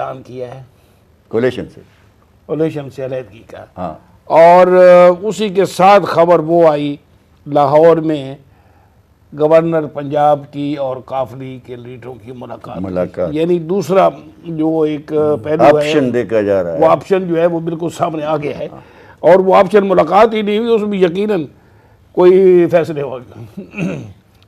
اعلان کیا ہے کولیشن سے علیحدگی کا. ہاں. اور اسی کے ساتھ خبر وہ آئی لاہور میں گورنر پنجاب کی اور قافلی کے لیڈروں کی ملاقات. یعنی دوسرا جو ایک پہلو ہے آپشن دیکھا جا رہا ہے, وہ آپشن جو ہے وہ بالکل سامنے آ گیا ہے. اور وہ آپشن ملاقات ہی نہیں ہوئی, اس میں یقیناً کوئی فیصلے ہو گئے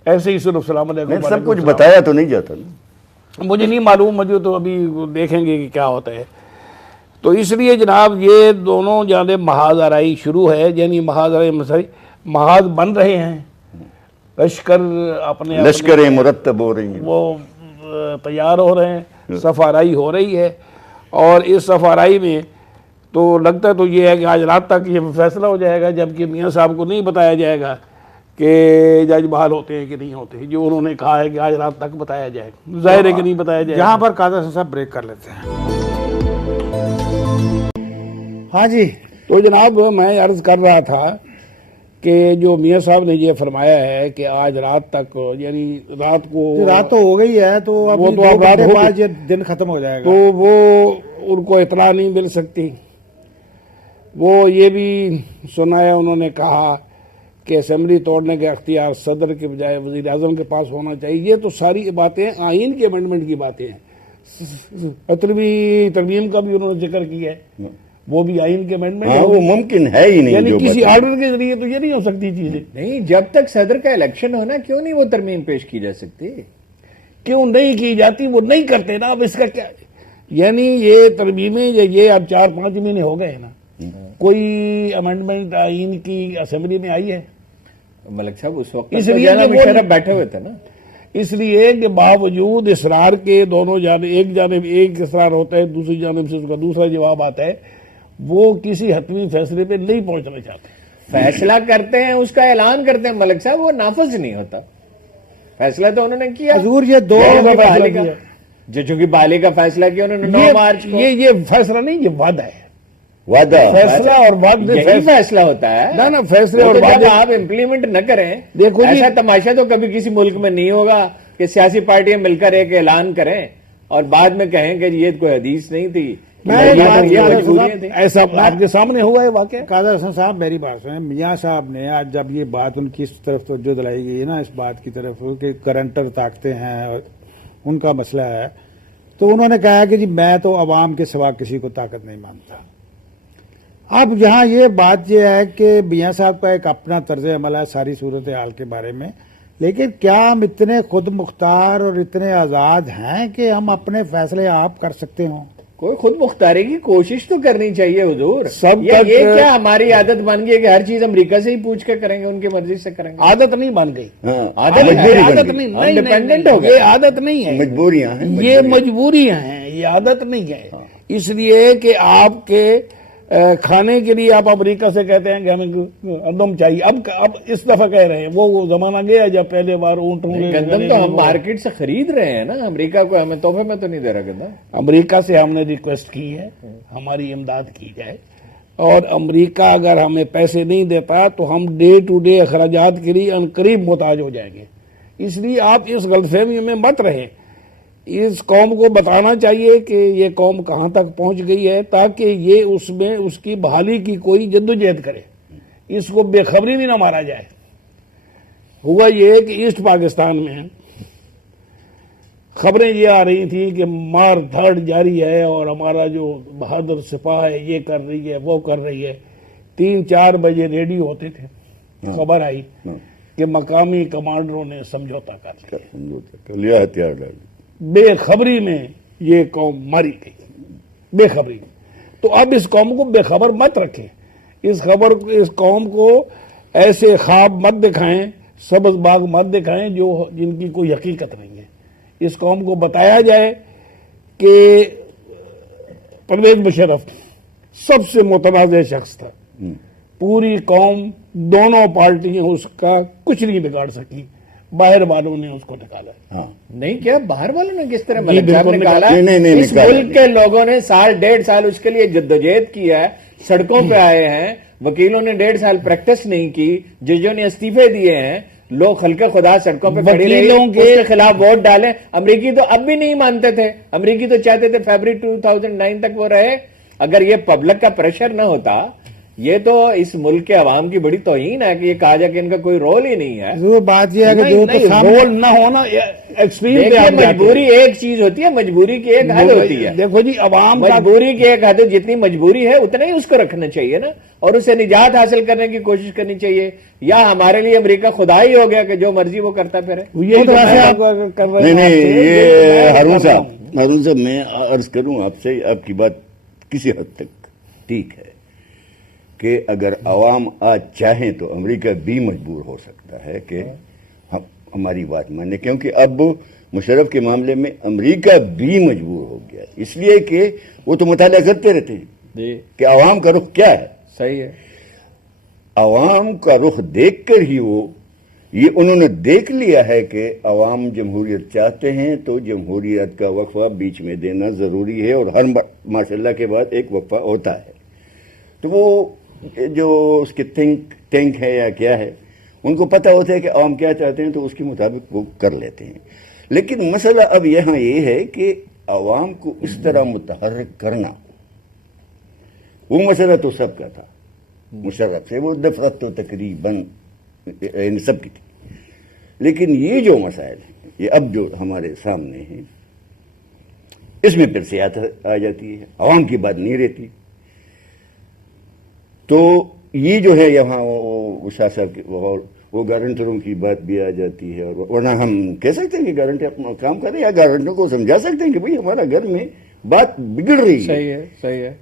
ایسے ہی صرف السلام علیکم سب کچھ بتایا تو نہیں جاتا نا, مجھے نہیں معلوم, مجھے تو ابھی دیکھیں گے کہ کیا ہوتا ہے. تو اس لیے جناب یہ دونوں جانب محاذ آرائی شروع ہے, یعنی محاذ بن رہے ہیں, لشکریں مرتب ہو رہی ہیں, وہ تیار ہو رہے ہیں, صف آرائی ہو رہی ہے. اور اس صف آرائی میں تو لگتا تو یہ ہے کہ آج رات تک یہ فیصلہ ہو جائے گا, جبکہ میاں صاحب کو نہیں بتایا جائے گا کہ جج بحال ہوتے ہیں کہ نہیں ہوتے. جو انہوں نے کہا ہے کہ آج رات تک بتایا جائے گا, ظاہر ہے کہ نہیں بتایا جائے گا. یہاں پر قادر صاحب بریک کر لیتے ہیں. ہاں جی, تو جناب میں عرض کر رہا تھا کہ جو میاں صاحب نے یہ فرمایا ہے کہ آج رات تک, یعنی رات تو ہو گئی ہے, تو وہ تو اب رات کے بعد یہ دن ختم ہو جائے گا, تو وہ ان کو اطلاع نہیں مل سکتی. وہ یہ بھی سنایا انہوں نے کہا کہ اسمبلی توڑنے کے اختیار صدر کے بجائے وزیر اعظم کے پاس ہونا چاہیے. یہ تو ساری باتیں آئین کے امینڈمنٹ کی باتیں ہیں. 18ویں ترمیم کا بھی انہوں نے ذکر کیا ہے, وہ بھی آئین کے امینڈمنٹ ہے, وہ ممکن ہے ہی نہیں. یعنی کسی آرڈر کے ذریعے تو یہ نہیں ہو سکتی چیزیں. نہیں, جب تک صدر کا الیکشن ہونا کیوں نہیں وہ ترمیم پیش کی جا سکتی؟ کیوں نہیں کی جاتی؟ وہ نہیں کرتے نا. اب اس کا کیا, یعنی یہ ترمیمیں یہ اب 4-5 مہینے ہو گئے ہیں نا, کوئی امینڈمنٹ آئین کی اسمبلی میں آئی ہے؟ ملک صاحب اس وقت مشرف بیٹھے ہوئے تھے نا, اس لیے کہ باوجود اصرار کے دونوں جانب, ایک جانب ایک اصرار ہوتا ہے, دوسری جانب سے اس کا دوسرا جواب آتا ہے, وہ کسی حتمی فیصلے پہ نہیں پہنچنا چاہتے. فیصلہ کرتے ہیں, اس کا اعلان کرتے ہیں ملک صاحب, وہ نافذ نہیں ہوتا. فیصلہ تو انہوں نے کیا حضور, یہ دو جو چونکہ بحالی کا فیصلہ کیا انہوں نے 9 مارچ کو. یہ فیصلہ نہیں, یہ وعدہ ہے. فیصلہ اور وعدے فیصلہ ہوتا ہے نا, فیصلے اور وعدے آپ امپلیمنٹ نہ کریں. دیکھو ایسا تماشا تو کبھی کسی ملک میں نہیں ہوگا کہ سیاسی پارٹیاں مل کر ایک اعلان کریں اور بعد میں کہیں کہ یہ کوئی حدیث نہیں تھی, ایسا آپ کے سامنے ہوا ہے واقعہ. قادر حسن صاحب میری بات سنیں, میاں صاحب نے آج جب یہ بات ان کی اس طرف توجہ دلائی گئی ہے نا, اس بات کی طرف کہ کرنٹر طاقتیں ہیں اور ان کا مسئلہ ہے, تو انہوں نے کہا کہ جی میں تو عوام کے سوا کسی کو طاقت نہیں مانتا. اب یہاں یہ بات یہ ہے کہ میاں صاحب کا ایک اپنا طرز عمل ہے ساری صورتحال کے بارے میں, لیکن کیا ہم اتنے خود مختار اور اتنے آزاد ہیں کہ ہم اپنے فیصلے آپ کر سکتے ہوں؟ کوئی خود مختاری کی کوشش تو کرنی چاہیے حضور. سب یہ کیا ہماری عادت بن گئی ہے کہ ہر چیز امریکہ سے ہی پوچھ کے کریں گے, ان کی مرضی سے کریں گے؟ عادت نہیں بن گئی, عادت نہیں, ڈیپینڈنٹ ہو گئے. یہ عادت نہیں ہے, مجبوریاں ہیں, یہ مجبوریاں ہیں, یہ عادت نہیں ہے. اس لیے کہ آپ کے کھانے کے لیے آپ امریکہ سے کہتے ہیں کہ ہمیں گندم چاہیے. اب اس دفعہ کہہ رہے ہیں, وہ زمانہ گیا جب پہلے بار اونٹوں گندم تو ہم مارکیٹ سے خرید رہے ہیں نا, امریکہ کو ہمیں تحفے میں تو نہیں دے رہا گندم. امریکہ سے ہم نے ریکویسٹ کی ہے ہماری امداد کی جائے, اور امریکہ اگر ہمیں پیسے نہیں دیتا تو ہم ڈے ٹو ڈے اخراجات کے لیے عنقریب محتاج ہو جائیں گے. اس لیے آپ اس غلط فہمی میں مت رہیں. اس قوم کو بتانا چاہیے کہ یہ قوم کہاں تک پہنچ گئی ہے, تاکہ یہ اس میں اس کی بحالی کی کوئی جدوجہد کرے, اس کو بے خبری بھی نہ مارا جائے. ہوا یہ کہ ایسٹ پاکستان میں خبریں یہ آ رہی تھیں کہ مار دھاڑ جاری ہے اور ہمارا جو بہادر سپاہ ہے یہ کر رہی ہے وہ کر رہی ہے. 3-4 بجے ریڈیو ہوتے تھے, خبر آئی کہ مقامی کمانڈروں نے سمجھوتا کر لیا ہتھیار. بے خبری میں یہ قوم ماری گئی, بے خبری میں. تو اب اس قوم کو بے خبر مت رکھیں, اس قوم کو ایسے خواب مت دکھائیں, سبز باغ مت دکھائیں جن کی کوئی حقیقت نہیں ہے. اس قوم کو بتایا جائے کہ پرویز مشرف سب سے متنازع شخص تھا, پوری قوم دونوں پارٹیاں اس کا کچھ نہیں بگاڑ سکی, باہر والوں نے اس کو نکالا. نہیں کیا باہر والوں نے کس طرح نکالا؟ اس ملک کے لوگوں نے 1.5 سال اس کے لیے جدوجہد کیا ہے, سڑکوں پہ آئے ہیں, وکیلوں نے 1.5 سال پریکٹس نہیں کی, ججوں نے استعفے دیے ہیں, لوگ خلق خدا سڑکوں پہ کھڑی رہی، وکیلوں اس کے خلاف ووٹ ڈالیں. امریکی تو اب بھی نہیں مانتے تھے، امریکی تو چاہتے تھے فیبرری 2009 تک وہ رہے. اگر یہ پبلک کا پریشر نہ ہوتا، یہ تو اس ملک کے عوام کی بڑی توہین ہے کہ یہ کہا جائے کہ ان کا کوئی رول ہی نہیں ہے. وہ بات یہ ہے کہ جو تو نہیں، سامنے رول نہ ہونا ایکسٹریم پہ دیکھیے آپ جاتے ہیں. مجبوری ایک چیز ہوتی ہے، مجبوری کی ایک حد ہوتی ہے. دیکھو جی، عوام کا مجبوری کی ایک حد، جتنی مجبوری ہے اتنا ہی اس کو رکھنا چاہیے نا، اور اسے نجات حاصل کرنے کی کوشش کرنی چاہیے. یا ہمارے لیے امریکہ خدا ہی ہو گیا کہ جو مرضی وہ کرتا پھرے. یہی تو ویسے آپ کر رہے نہیں ہیں. نہیں، یہ ہارون صاحب میں عرض کروں آپ سے، آپ کی بات کسی حد تک ٹھیک ہے کہ اگر عوام آج چاہیں تو امریکہ بھی مجبور ہو سکتا ہے کہ ہماری بات مانے، کیونکہ اب مشرف کے معاملے میں امریکہ بھی مجبور ہو گیا، اس لیے کہ وہ تو مطالعہ کرتے رہتے ہیں جی کہ عوام کا رخ کیا ہے. صحیح ہے. عوام کا رخ دیکھ کر ہی یہ انہوں نے دیکھ لیا ہے کہ عوام جمہوریت چاہتے ہیں تو جمہوریت کا وقفہ بیچ میں دینا ضروری ہے، اور ہر ماشاءاللہ کے بعد ایک وقفہ ہوتا ہے. تو وہ جو اس کے تھنک ٹینک ہے یا کیا ہے، ان کو پتہ ہوتا ہے کہ عوام کیا چاہتے ہیں تو اس کے مطابق وہ کر لیتے ہیں. لیکن مسئلہ اب یہاں یہ ہے کہ عوام کو اس طرح متحرک کرنا، وہ مسئلہ تو سب کا تھا، مشرف سے وہ نفرت تو تقریباً سب کی تھی. لیکن یہ جو مسائل ہیں، یہ اب جو ہمارے سامنے ہیں، اس میں پھر سیاست آ جاتی ہے، عوام کی بات نہیں رہتی. تو یہ جو ہے یہاں سیاست وہ گارنٹروں کی بات بھی آ جاتی ہے. اور ورنہ ہم کہہ سکتے ہیں کہ گارنٹر اپنا کام کریں، یا گارنٹروں کو سمجھا سکتے ہیں کہ بھئی ہمارا گھر میں بات بگڑ رہی ہے، صحیح ہے. صحیح ہے.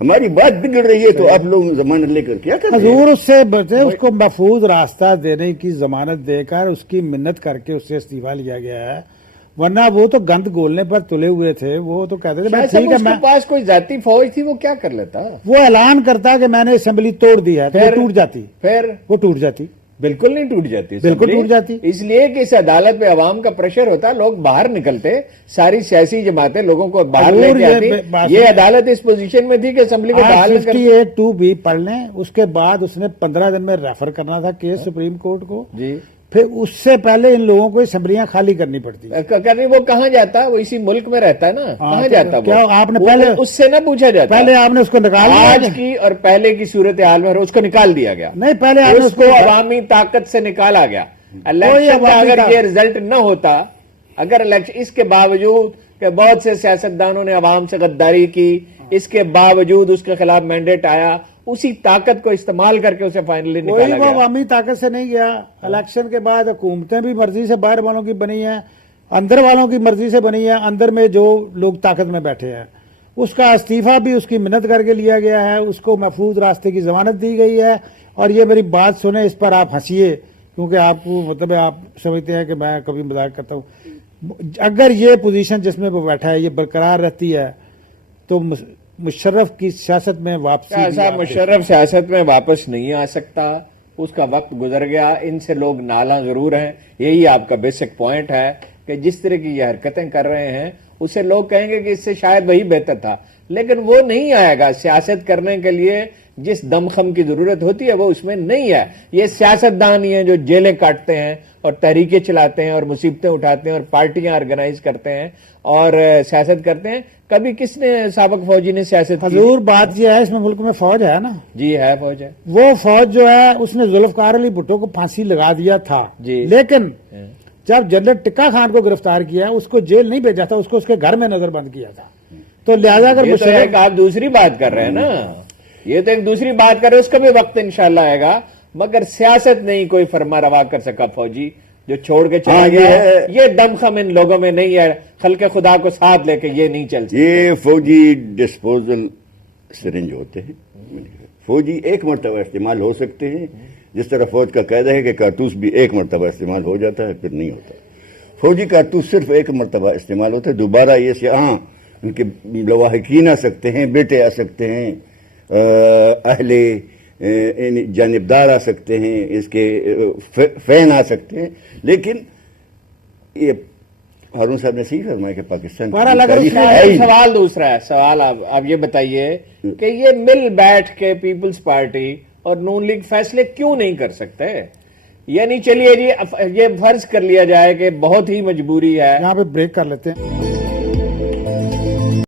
ہماری بات بگڑ رہی ہے، تو آپ لوگ ضمانت لے کر کیا کریں؟ حضور اس سے بچے، اس کو محفوظ راستہ دینے کی ضمانت دے کر اس کی منت کر کے اس سے استعفیٰ لیا گیا ہے. ورنہ وہ تو گند گولنے پر تلے ہوئے تھے، وہ تو کہتے تھے ٹھیک ہے. اس کے پاس کوئی ذاتی فوج تھی، وہ کیا کر لیتا؟ وہ اعلان کرتا کہ میں نے اسمبلی توڑ دی ہے، تو وہ ٹوٹ جاتی. پھر وہ ٹوٹ جاتی، بالکل نہیں ٹوٹ جاتی، بالکل ٹوٹ جاتی. اس لیے کہ اس عدالت پہ عوام کا پریشر ہوتا، لوگ باہر نکلتے، ساری سیاسی جماعتیں لوگوں کو باہر لے کے آتی. یہ عدالت اس پوزیشن میں تھی کہ اسمبلی کو بحال نہ کرتی. 58(2)(b) پڑھ لیں، اس کے بعد اس نے 15 دن میں ریفر کرنا تھا کیس سپریم کورٹ کو. جی. پھر اس سے پہلے ان لوگوں کو اسمبلیاں خالی کرنی پڑتی. کرنی، وہ کہاں جاتا؟ وہ اسی ملک میں رہتا ہے نا، کہاں جاتا؟ کیا آپ نے پہلے اس سے نہ پوچھا جاتا؟ پہلے آپ نے اس کو نکال دیا. آج کی اور پہلے کی صورتحال میں اس کو نکال دیا گیا. نہیں، پہلے آپ نے اس کو عوامی طاقت سے نکالا گیا. الیکشن کا اگر یہ رزلٹ نہ ہوتا، اگر الیکشن، اس کے باوجود کہ بہت سے سیاستدانوں نے عوام سے غداری کی، اس کے باوجود اس کے خلاف مینڈیٹ آیا، اسی طاقت کو استعمال کر کے اسے فائنلی نکالا کوئی وہ گیا. عوامی طاقت سے نہیں گیا. الیکشن کے بعد حکومتیں بھی مرضی سے باہر والوں کی بنی ہیں، اندر والوں کی مرضی سے بنی ہیں. اندر میں جو لوگ طاقت میں بیٹھے ہیں، اس کا استعفیٰ بھی اس کی منت کر کے لیا گیا ہے، اس کو محفوظ راستے کی ضمانت دی گئی ہے. اور یہ میری بات سنیں، اس پر آپ ہنسیے کیونکہ آپ کو مطلب آپ سمجھتے ہیں کہ میں کبھی مذاق کرتا ہوں. اگر یہ پوزیشن جس میں وہ بیٹھا ہے یہ برقرار رہتی ہے تو مشرف کی سیاست میں واپسی. صاحب مشرف سیاست میں واپس نہیں آ سکتا، اس کا وقت گزر گیا. ان سے لوگ نالاں ضرور ہیں، یہی آپ کا بیسک پوائنٹ ہے کہ جس طرح کی یہ حرکتیں کر رہے ہیں اسے لوگ کہیں گے کہ اس سے شاید وہی بہتر تھا، لیکن وہ نہیں آئے گا. سیاست کرنے کے لیے جس دمخم کی ضرورت ہوتی ہے وہ اس میں نہیں ہے. یہ سیاستدان ہی ہیں جو جیلیں کاٹتے ہیں اور تحریکیں چلاتے ہیں اور مصیبتیں اٹھاتے ہیں اور پارٹیاں آرگنائز کرتے ہیں اور سیاست کرتے ہیں. کبھی کس نے سابق فوجی نے سیاست کی؟ حضور بات یہ ہے، اس میں ملک میں فوج ہے نا. جی ہے، فوج ہے. وہ فوج جو ہے اس نے ذوالفقار علی بھٹو کو پھانسی لگا دیا تھا. جی. لیکن جب جنرل ٹکا خان کو گرفتار کیا، اس کو جیل نہیں بھیجا تھا، اس کو اس کے گھر میں نظر بند کیا تھا. تو لہذا اگر یہ تو ایک آپ دوسری بات کر رہے ہیں نا، یہ تو ایک دوسری بات کر رہے ہیں، اس کا بھی وقت انشاءاللہ آئے گا. مگر سیاست نہیں کوئی فرما روا کر سکا فوجی جو چھوڑ کے چلا گیا ہے. یہ دمخم ان لوگوں میں نہیں ہے، خلق خدا کو ساتھ لے کے یہ نہیں چل سکتا. یہ فوجی ڈسپوزل سرنج ہوتے ہیں، فوجی ایک مرتبہ استعمال ہو سکتے ہیں. جس طرح فوج کا قاعدہ ہے کہ کارتوس بھی ایک مرتبہ استعمال ہو جاتا ہے پھر نہیں ہوتا. فوجی کارتوس صرف ایک مرتبہ استعمال ہوتا ہے، دوبارہ یہ ہاں ان کے لواحقین آ سکتے ہیں، بیٹے آ سکتے ہیں، اہل جانبدار آ سکتے ہیں، اس کے فین آ سکتے ہیں. لیکن یہ ہارون صاحب نے صحیح فرمایا کہ پاکستان سوال دوسرا ہے. سوال آپ یہ بتائیے کہ یہ مل بیٹھ کے پیپلز پارٹی اور نون لیگ فیصلے کیوں نہیں کر سکتے؟ یعنی چلیے جی یہ فرض کر لیا جائے کہ بہت ہی مجبوری ہے. یہاں پہ بریک کر لیتے ہیں.